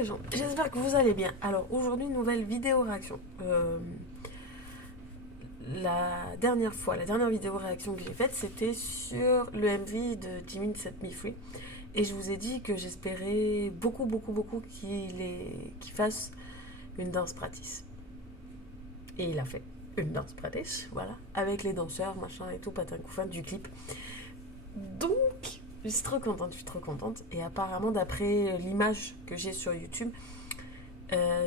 les gens, j'espère que vous allez bien. Alors aujourd'hui, nouvelle vidéo réaction. La dernière vidéo réaction que j'ai faite, c'était sur le MV de Jimin Set Me Free. Et je vous ai dit que j'espérais beaucoup qu'il fasse une danse practice. Et il a fait une danse practice, voilà, avec les danseurs, machin et tout, patin coufin du clip. Donc, je suis trop contente. Et apparemment, d'après l'image que j'ai sur YouTube,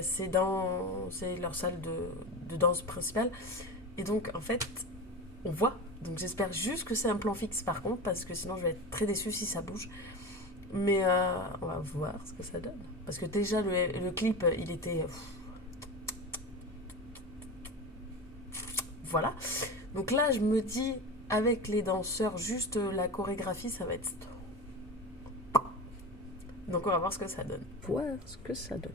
c'est leur salle de danse principale. Et donc, en fait, on voit. Donc, j'espère juste que c'est un plan fixe, par contre, parce que sinon, je vais être très déçue si ça bouge. Mais on va voir ce que ça donne. Parce que déjà, le clip, il était... Voilà. Donc là, je me dis, avec les danseurs, juste la chorégraphie, ça va être... Donc on va voir ce que ça donne. Voir ce que ça donne.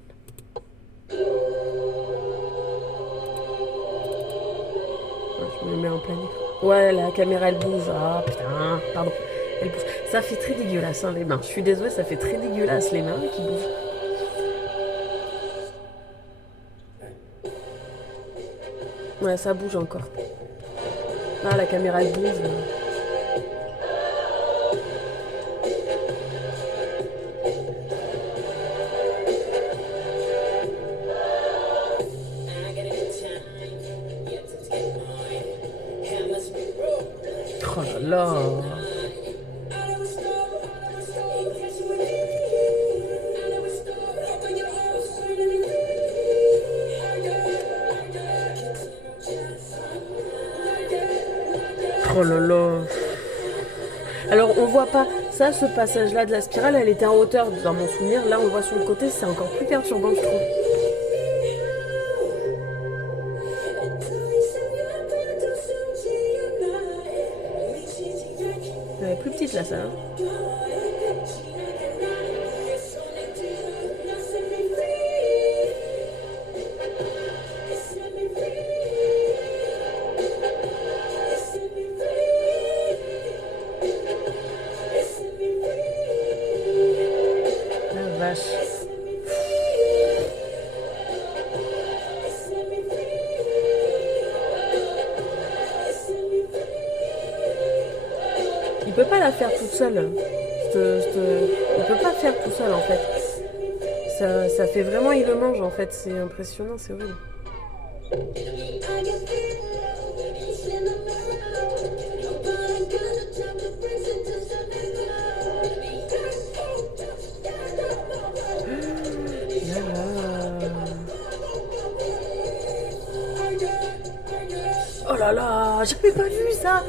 Je me mets en plein écran. Ouais, la caméra elle bouge. Ah putain, pardon. Elle bouge. Ça fait très dégueulasse, hein, les mains. Je suis désolée, ça fait très dégueulasse les mains qui bougent. Ouais, ça bouge encore. Ah, la caméra elle bouge. Oh là là. Oh là là. Alors on voit pas ça, ce passage là de la spirale, elle était en hauteur dans mon souvenir. Là on le voit sur le côté, c'est encore plus perturbant je trouve. Elle est plus petite là ça. Hein. Vache. Il peut pas la faire toute seule. Il peut pas faire tout seul en fait. Ça fait vraiment il le mange en fait. C'est impressionnant, c'est horrible. Oh là là, j'avais pas vu ça.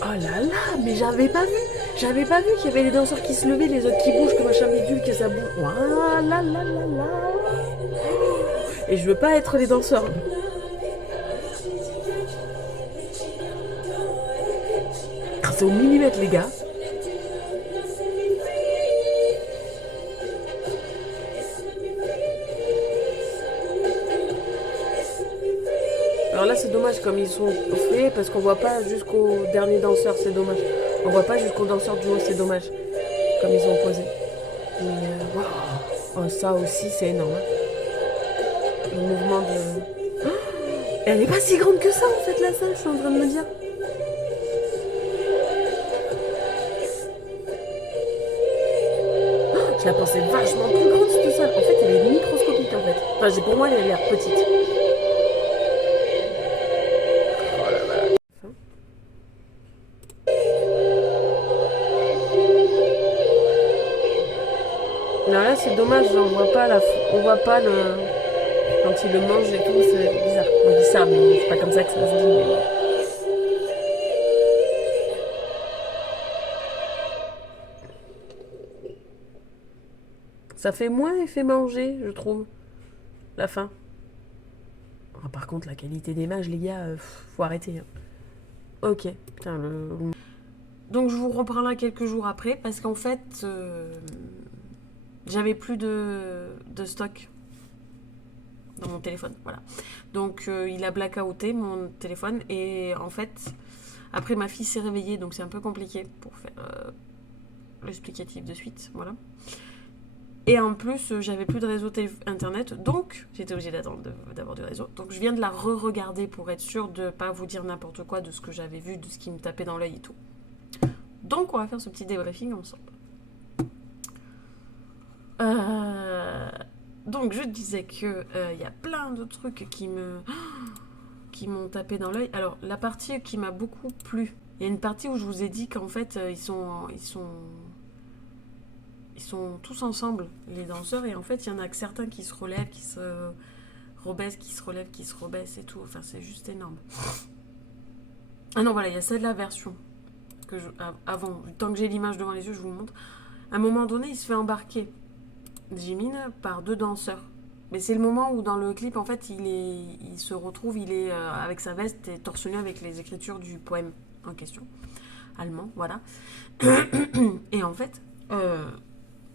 Oh là là, mais j'avais pas vu qu'il y avait les danseurs qui se levaient, les autres qui bougent, que machin bidule, que ça bouge. Oh là là là là. Et je veux pas être les danseurs. C'est au millimètre les gars. Alors là c'est dommage comme ils sont faits parce qu'on voit pas jusqu'au dernier danseur, c'est dommage. On voit pas jusqu'au danseur du haut, c'est dommage. Comme ils ont posé. Mais wow. Oh, ça aussi c'est énorme. Hein. Le mouvement de... Oh, elle est pas si grande que ça en fait la salle, je suis en train de me dire. Je la pensais vachement plus grande cette salle. En fait elle est microscopique en fait. Enfin pour moi elle a l'air petite. Non, là c'est dommage, on voit pas le quand il le mange et tout, c'est bizarre. On dit ça, mais c'est pas comme ça que ça se dit. Mais... Ça fait moins effet manger, je trouve, la fin. Ah, par contre, la qualité des images, les gars, faut arrêter. Hein. Ok, putain, Donc je vous reprendrai quelques jours après parce qu'en fait, j'avais plus de stock dans mon téléphone. Voilà. Donc il a blackouté mon téléphone et en fait, Après, ma fille s'est réveillée, donc c'est un peu compliqué pour faire l'explicatif de suite, voilà. Et en plus, j'avais plus de réseau internet, donc j'étais obligée d'attendre d'avoir du réseau. Donc je viens de la re-regarder pour être sûre de ne pas vous dire n'importe quoi de ce que j'avais vu, de ce qui me tapait dans l'œil et tout. Donc on va faire ce petit débriefing ensemble. Donc je disais que y a plein de trucs qui m'ont tapé dans l'œil. Alors la partie qui m'a beaucoup plu, il y a une partie où je vous ai dit qu'en fait ils sont tous ensemble, les danseurs, et en fait, il y en a que certains qui se relèvent, qui se rebaissent, qui se relèvent, qui se rebaissent et tout. Enfin, c'est juste énorme. Ah non, voilà, il y a celle-là version. Avant, tant que j'ai l'image devant les yeux, je vous montre. À un moment donné, il se fait embarquer, Jimin, par 2 danseurs. Mais c'est le moment où, dans le clip, en fait, il se retrouve, il est avec sa veste et torse nu avec les écritures du poème en question. Allemand, voilà. Et en fait...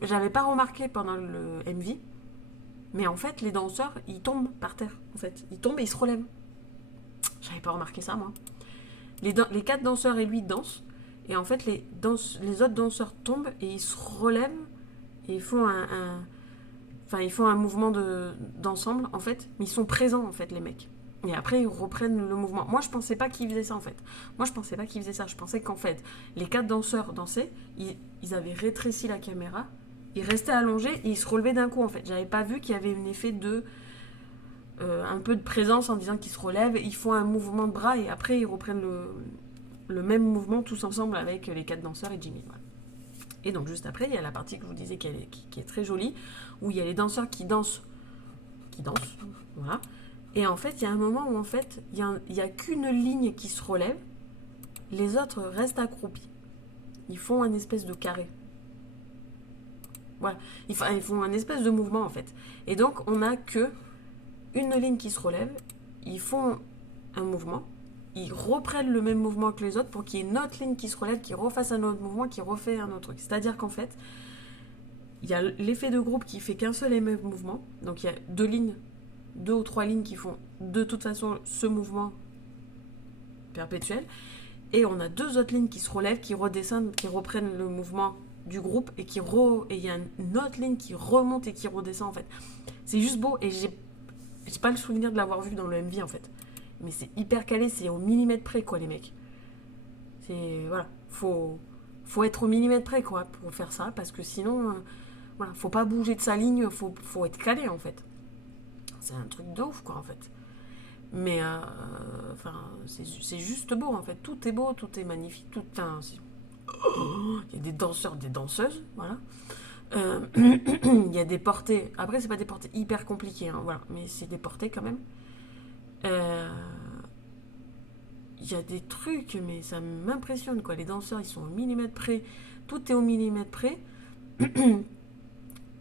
j'avais pas remarqué pendant le MV, mais en fait, les danseurs, ils tombent par terre, en fait. Ils tombent et ils se relèvent. J'avais pas remarqué ça, moi. Les 4 danseurs et lui dansent, et en fait, les autres danseurs tombent et ils se relèvent, et ils font ils font un mouvement d'ensemble, en fait, mais ils sont présents, en fait, les mecs. Et après, ils reprennent le mouvement. Moi, je pensais pas qu'ils faisaient ça, en fait. Moi, je pensais pas qu'ils faisaient ça. Je pensais qu'en fait, les 4 danseurs dansaient, ils avaient rétréci la caméra, ils restaient allongés et ils se relevaient d'un coup, en fait. J'avais pas vu qu'il y avait un effet de... un peu de présence en disant qu'ils se relèvent, ils font un mouvement de bras et après, ils reprennent le même mouvement tous ensemble avec les 4 danseurs et Jimmy. Voilà. Et donc, juste après, il y a la partie que je vous disais qui est très jolie, où il y a les danseurs qui dansent, voilà. Et en fait, il y a un moment où en fait, il n'y a qu'une ligne qui se relève, les autres restent accroupis. Ils font un espèce de carré. Voilà. Ils font un espèce de mouvement en fait. Et donc, on n'a que une ligne qui se relève, ils font un mouvement, ils reprennent le même mouvement que les autres pour qu'il y ait une autre ligne qui se relève, qui refasse un autre mouvement, qui refait un autre truc. C'est-à-dire qu'en fait, il y a l'effet de groupe qui fait qu'un seul et même mouvement. Donc, il y a 2 ou 3 lignes qui font de toute façon ce mouvement perpétuel. Et on a 2 autres lignes qui se relèvent, qui redescendent, qui reprennent le mouvement du groupe et il y a une autre ligne qui remonte et qui redescend en fait. C'est juste beau et j'ai pas le souvenir de l'avoir vu dans le MV en fait. Mais c'est hyper calé, c'est au millimètre près quoi les mecs. C'est voilà, faut être au millimètre près quoi pour faire ça parce que sinon voilà, faut pas bouger de sa ligne, faut être calé en fait. C'est un truc de ouf quoi en fait. Mais c'est juste beau en fait, tout est beau, tout est magnifique, il y a des danseurs, des danseuses, voilà. Il y a des portées. Après, c'est pas des portées hyper compliquées, hein, voilà, mais c'est des portées quand même. Il y a des trucs, mais ça m'impressionne quoi. Les danseurs, ils sont au millimètre près. Tout est au millimètre près.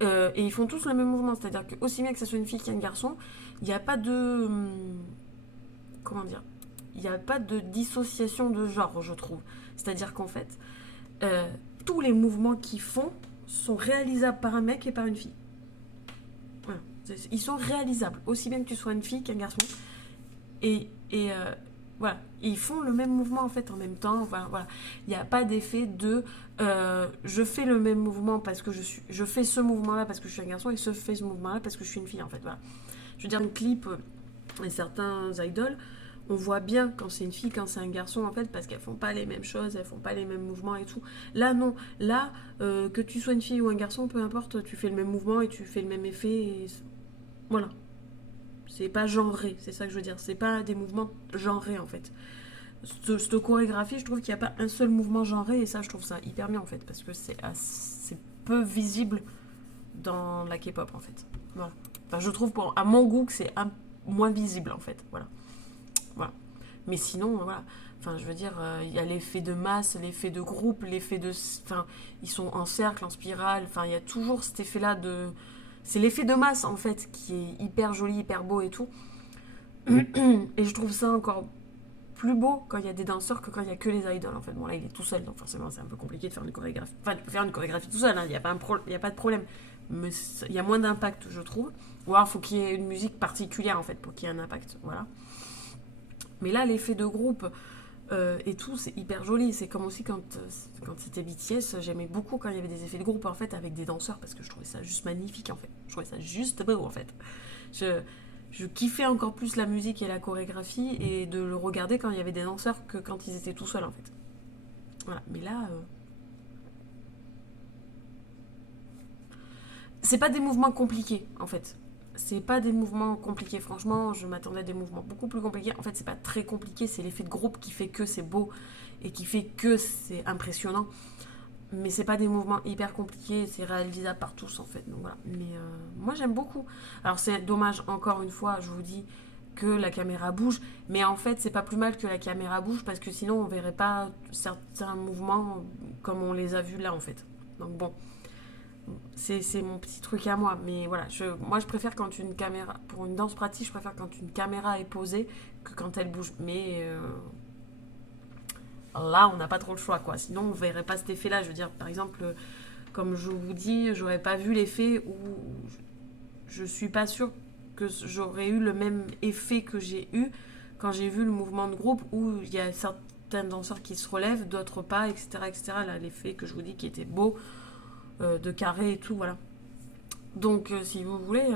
Et ils font tous le même mouvement, c'est-à-dire que aussi bien que ça soit une fille qu'un garçon, il n'y a pas de. Comment dire ? Il n'y a pas de dissociation de genre, je trouve. C'est-à-dire qu'en fait, tous les mouvements qu'ils font sont réalisables par un mec et par une fille. Voilà. Ils sont réalisables, aussi bien que tu sois une fille qu'un garçon. Et voilà, ils font le même mouvement en fait en même temps. Enfin, voilà, il n'y a pas d'effet de je fais le même mouvement parce que je fais ce mouvement-là parce que je suis un garçon et je fais ce mouvement-là parce que je suis une fille en fait. Voilà. Je veux dire, un clip et certains idoles, on voit bien quand c'est une fille, quand c'est un garçon en fait, parce qu'elles font pas les mêmes choses, elles font pas les mêmes mouvements et tout. Là non, là que tu sois une fille ou un garçon, peu importe, tu fais le même mouvement et tu fais le même effet. Et voilà. C'est pas genré, c'est ça que je veux dire. C'est pas des mouvements genrés en fait. Cette chorégraphie, je trouve qu'il n'y a pas un seul mouvement genré et ça, je trouve ça hyper bien en fait, parce que c'est peu visible dans la K-pop en fait. Voilà. Enfin, je trouve à mon goût que c'est moins visible en fait. Voilà. Voilà. Mais sinon, voilà. Enfin, je veux dire, il y a l'effet de masse, l'effet de groupe, l'effet de. Enfin, ils sont en cercle, en spirale. Enfin, il y a toujours cet effet-là de. C'est l'effet de masse en fait qui est hyper joli, hyper beau et tout. Et je trouve ça encore plus beau quand il y a des danseurs que quand il y a que les idoles en fait. Bon là il est tout seul donc forcément c'est un peu compliqué de faire une chorégraphie. Enfin tu peux faire une chorégraphie tout seul, il n'y a pas de problème. Mais il y a moins d'impact je trouve. Ou alors il faut qu'il y ait une musique particulière en fait pour qu'il y ait un impact. Voilà. Mais là l'effet de groupe, et tout, c'est hyper joli. C'est comme aussi quand c'était BTS, j'aimais beaucoup quand il y avait des effets de groupe en fait avec des danseurs parce que je trouvais ça juste magnifique en fait. Je trouvais ça juste beau en fait. Je kiffais encore plus la musique et la chorégraphie et de le regarder quand il y avait des danseurs que quand ils étaient tout seuls en fait. Voilà, mais là, c'est pas des mouvements compliqués en fait. C'est pas des mouvements compliqués, franchement, je m'attendais à des mouvements beaucoup plus compliqués. En fait, c'est pas très compliqué, c'est l'effet de groupe qui fait que c'est beau et qui fait que c'est impressionnant. Mais c'est pas des mouvements hyper compliqués, c'est réalisable par tous en fait. Donc voilà. Mais moi j'aime beaucoup. Alors c'est dommage, encore une fois, je vous dis que la caméra bouge, mais en fait c'est pas plus mal que la caméra bouge parce que sinon on verrait pas certains mouvements comme on les a vus là en fait. Donc bon, c'est mon petit truc à moi. Mais voilà, moi je préfère quand une caméra, pour une danse pratique, je préfère quand une caméra est posée que quand elle bouge. Mais là, on n'a pas trop le choix, quoi. Sinon, on verrait pas cet effet-là. Je veux dire, par exemple, comme je vous dis, j'aurais pas vu l'effet où je suis pas sûre que j'aurais eu le même effet que j'ai eu quand j'ai vu le mouvement de groupe où il y a certains danseurs qui se relèvent, d'autres pas, etc., etc. Là, l'effet que je vous dis qui était beau, de carré et tout, voilà. Donc, si vous voulez,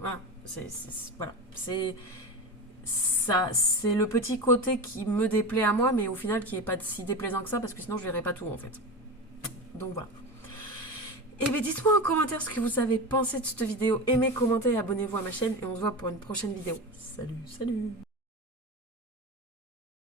voilà, voilà, c'est ça, c'est le petit côté qui me déplaît à moi, mais au final qui est pas si déplaisant que ça, parce que sinon je verrais pas tout en fait. Donc voilà. Et bien dites-moi en commentaire ce que vous avez pensé de cette vidéo. Aimez, commentez et abonnez-vous à ma chaîne, et on se voit pour une prochaine vidéo. Salut, salut.